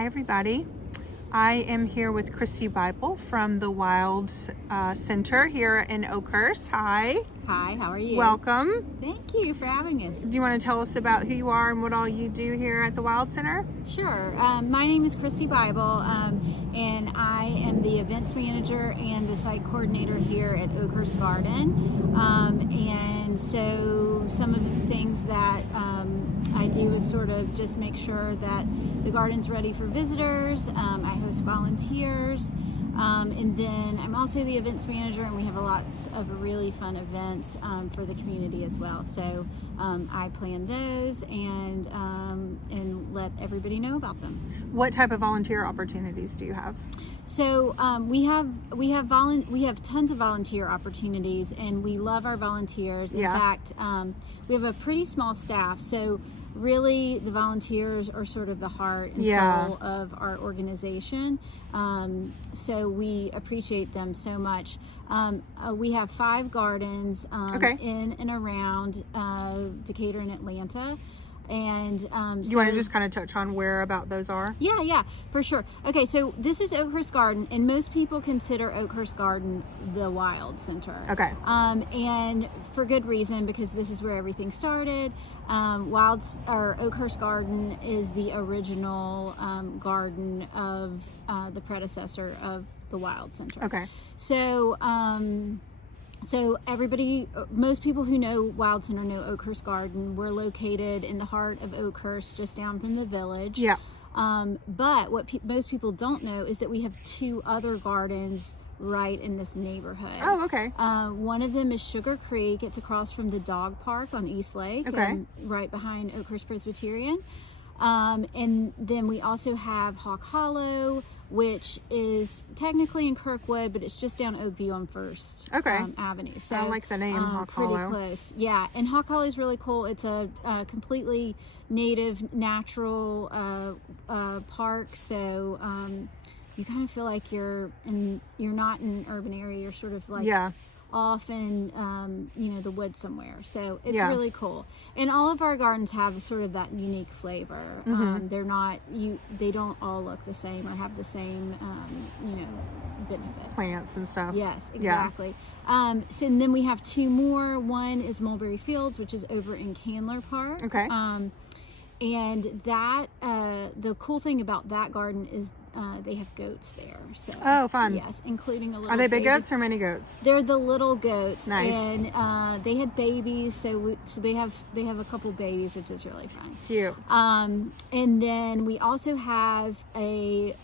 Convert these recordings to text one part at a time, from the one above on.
Hi everybody. I am here with Christy Bible from the Wylde Center here in Oakhurst. Hi. Hi, how are you? Welcome. Thank you for having us. Do you want to tell us about who you are and what all you do here at the Wylde Center? Sure. My name is Christy Bible, and I am the events manager and the site coordinator here at Oakhurst Garden. And so some of the things that I do is sort of just make sure that the garden's ready for visitors. I host volunteers. And then I'm also the events manager, and we have lots of really fun events for the community as well. So I plan those and let everybody know about them. What type of volunteer opportunities do you have? So we have tons of volunteer opportunities, and we love our volunteers. In fact, we have a pretty small staff, so really the volunteers are sort of the heart and soul of our organization. So we appreciate them so much. We have 5 gardens in and around Decatur and Atlanta. And you want to just kind of touch on where about those are? Yeah, for sure. Okay, so this is Oakhurst Garden, and most people consider Oakhurst Garden the Wylde Center. Okay. And for good reason, because this is where everything started. Oakhurst Garden is the original garden of the predecessor of the Wylde Center. Okay. So everybody, most people who know Wylde Center know Oakhurst Garden. We're located in the heart of Oakhurst, just down from the village. Yeah. But what most people don't know is that we have 2 other gardens right in this neighborhood. Oh, okay. One of them is Sugar Creek. It's across from the dog park on East Lake, right behind Oakhurst Presbyterian. And then we also have Hawk Hollow, which is technically in Kirkwood, but it's just down Oakview on First Avenue. So I like the name Hawk Hollow. Pretty close, yeah. And Hawk Hollow is really cool. It's a completely native, natural park. So you kind of feel like you're not in an urban area. You're sort of like off in the woods somewhere. So it's really cool. And all of our gardens have sort of that unique flavor. They don't all look the same or have the same benefits. Plants and stuff. Yes, exactly. So and then we have 2 more. One is Mulberry Fields, which is over in Candler Park. Okay. And that the cool thing about that garden is they have goats there. So fun. Yes, including a little. Are they big goats or mini goats? They're the little goats. Nice. And they had babies, so they have a couple babies, which is really fun. Cute. And then we also have a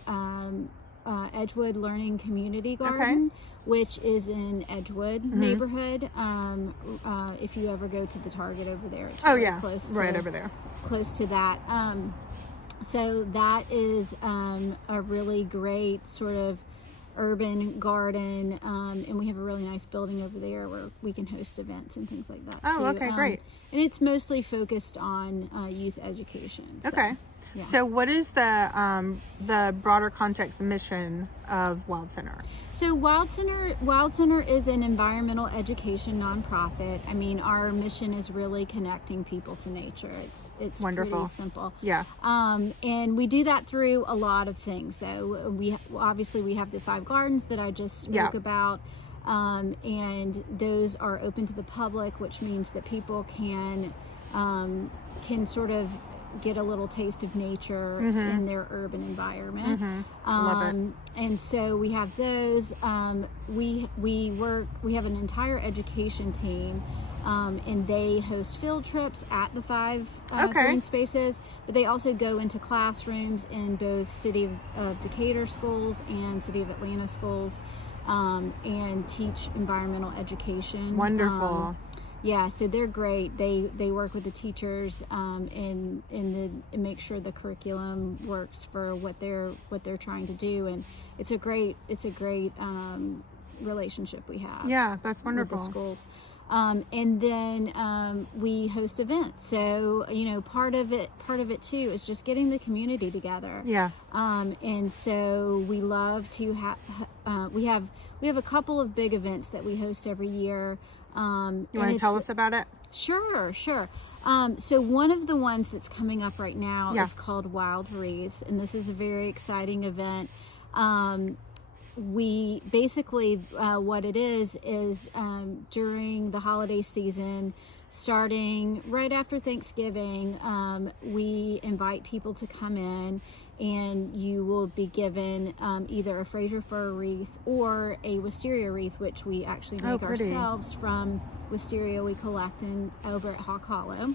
Edgewood Learning Community Garden, which is in Edgewood neighborhood. If you ever go to the Target over there, it's close to, right over there, close to that. So that is a really great sort of urban garden, and we have a really nice building over there where we can host events and things like that. Okay, great. And it's mostly focused on youth education. So, okay. Yeah. So what is the broader context mission of Wylde Center? So Wylde Center is an environmental education nonprofit. I mean, our mission is really connecting people to nature. It's wonderful. Pretty simple. Yeah. And we do that through a lot of things. So we have the 5 gardens that I just spoke about. And those are open to the public, which means that people can sort of get a little taste of nature in their urban environment. Love it. And so we have those. We have an entire education team, and they host field trips at the 5 green spaces, but they also go into classrooms in both City of Decatur schools and City of Atlanta schools, and teach environmental education. Wonderful. Yeah, so they're great. They work with the teachers and make sure the curriculum works for what they're trying to do, and it's a great relationship we have. Yeah, that's wonderful. With the schools. And then we host events. So part of it too is just getting the community together. Yeah. And so we love to have we have a couple of big events that we host every year. You want to tell us about it? Sure. So one of the ones that's coming up right now Yeah. is called Wylde Wreaths, and this is a very exciting event. We basically, what it is during the holiday season, starting right after Thanksgiving, we invite people to come in, and you will be given either a Fraser fir wreath or a wisteria wreath, which we actually make ourselves from wisteria we collect over at Hawk Hollow.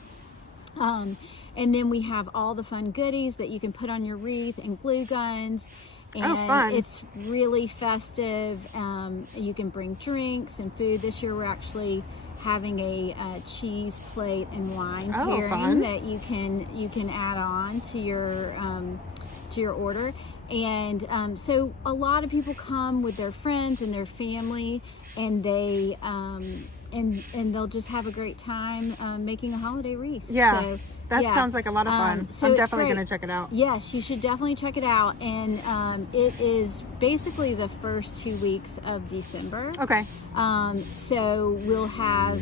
And then we have all the fun goodies that you can put on your wreath and glue guns. And fun. It's really festive. You can bring drinks and food. This year we're actually having a cheese plate and wine pairing fun. that you can add on to your order. And so a lot of people come with their friends and their family, and they and they'll just have a great time making a holiday wreath. Yeah. So, that sounds like a lot of fun. so I'm it's definitely great. going to check it out. Yes, you should definitely check it out. And it is basically the first 2 weeks of December. Okay. So we'll have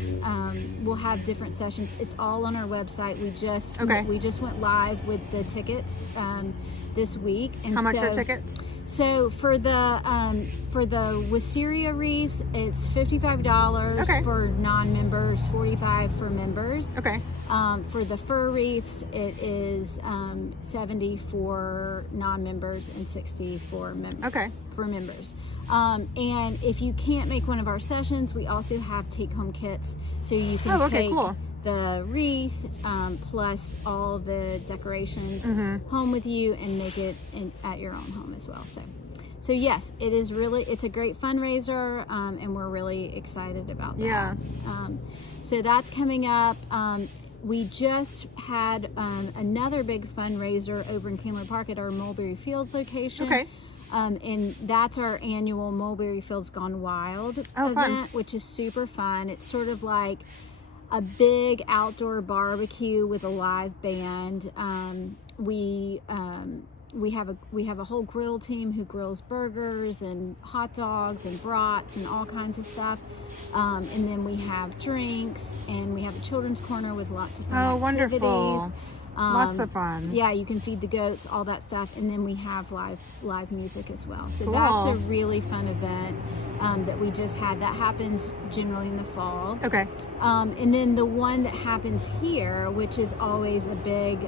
different sessions. It's all on our website. We just went live with the tickets this week. And how much are tickets? So for the wisteria wreaths, it's $55 for non-members, $45 for members. Okay. For the fir wreaths, it is $70 for non-members and $60 for members. And if you can't make one of our sessions, we also have take-home kits, so you can take the wreath plus all the decorations home with you and make it at your own home as well. So yes, it's a great fundraiser, and we're really excited about that. Yeah. So that's coming up. We just had another big fundraiser over in Candler Park at our Mulberry Fields location. Okay. And that's our annual Mulberry Fields Gone Wild event, fun. which is super fun. It's sort of like a big outdoor barbecue with a live band. We have a whole grill team who grills burgers and hot dogs and brats and all kinds of stuff. And then we have drinks, and we have a children's corner with lots of fun activities. Wonderful. Lots of fun. Yeah, you can feed the goats, all that stuff, and then we have live music as well. So cool. That's a really fun event that we just had. That happens generally in the fall. Okay. And then the one that happens here, which is always a big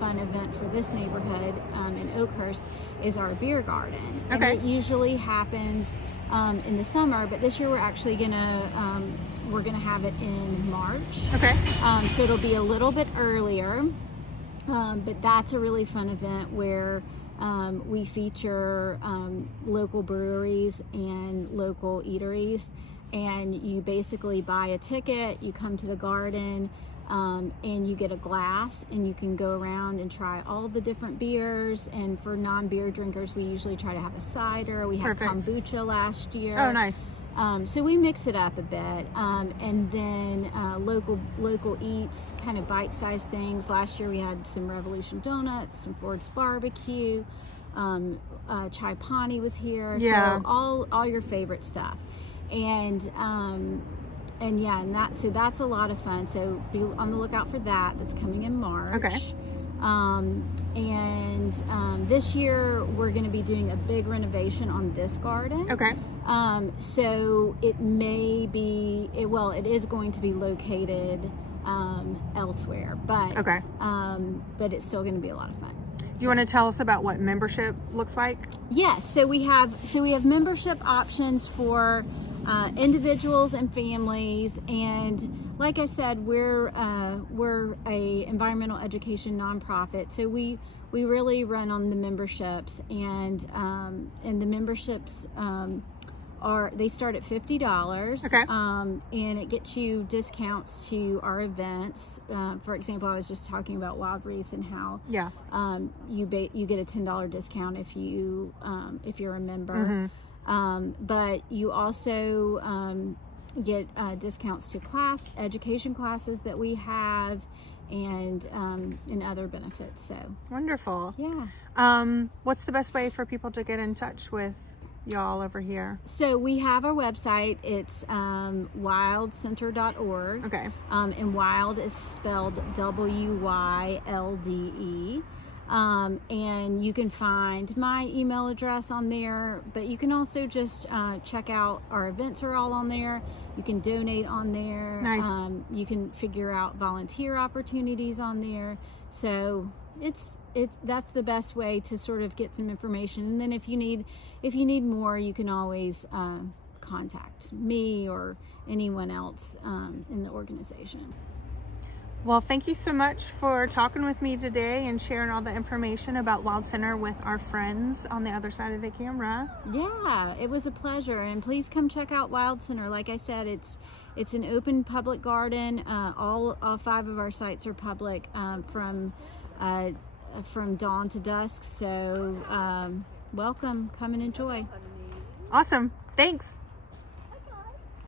fun event for this neighborhood in Oakhurst, is our beer garden. And it usually happens in the summer, but this year we're actually we're gonna have it in March. Okay. So it'll be a little bit earlier, but that's a really fun event where we feature local breweries and local eateries, and you basically buy a ticket, you come to the garden, and you get a glass, and you can go around and try all the different beers. And for non-beer drinkers, we usually try to have a cider. We had kombucha last year. Oh, nice. So we mix it up a bit, and then local eats, kind of bite-sized things. Last year we had some Revolution Donuts, some Ford's Barbecue, Chai Pani was here. Yeah. So all your favorite stuff, and that's a lot of fun. So be on the lookout for that. That's coming in March. Okay. This year we're going to be doing a big renovation on this garden. Okay. So it is going to be located elsewhere, but it's still going to be a lot of fun. You want to tell us about what membership looks like? Yes, so we have membership options for individuals and families, and like I said, we're a environmental education nonprofit, so we really run on the memberships, and the memberships they start at $50. Okay. And it gets you discounts to our events. For example, I was just talking about Wylde Wreaths and how you get a $10 discount if you're a member. But you also get discounts to education classes that we have, and other benefits. So wonderful. yeah. What's the best way for people to get in touch with y'all over here? So we have our website. It's wyldecenter.org. Okay. And Wylde is spelled W-Y-L-D-E. And you can find my email address on there, but you can also just check out our events are all on there. You can donate on there. Nice. You can figure out volunteer opportunities on there. So that's the best way to sort of get some information. And then if you need more, you can always contact me or anyone else in the organization. Well, thank you so much for talking with me today and sharing all the information about Wylde Center with our friends on the other side of the camera. Yeah, it was a pleasure, and please come check out Wylde Center. Like I said, it's an open public garden. All 5 of our sites are public from dawn to dusk. So welcome, come and enjoy. Awesome. Thanks.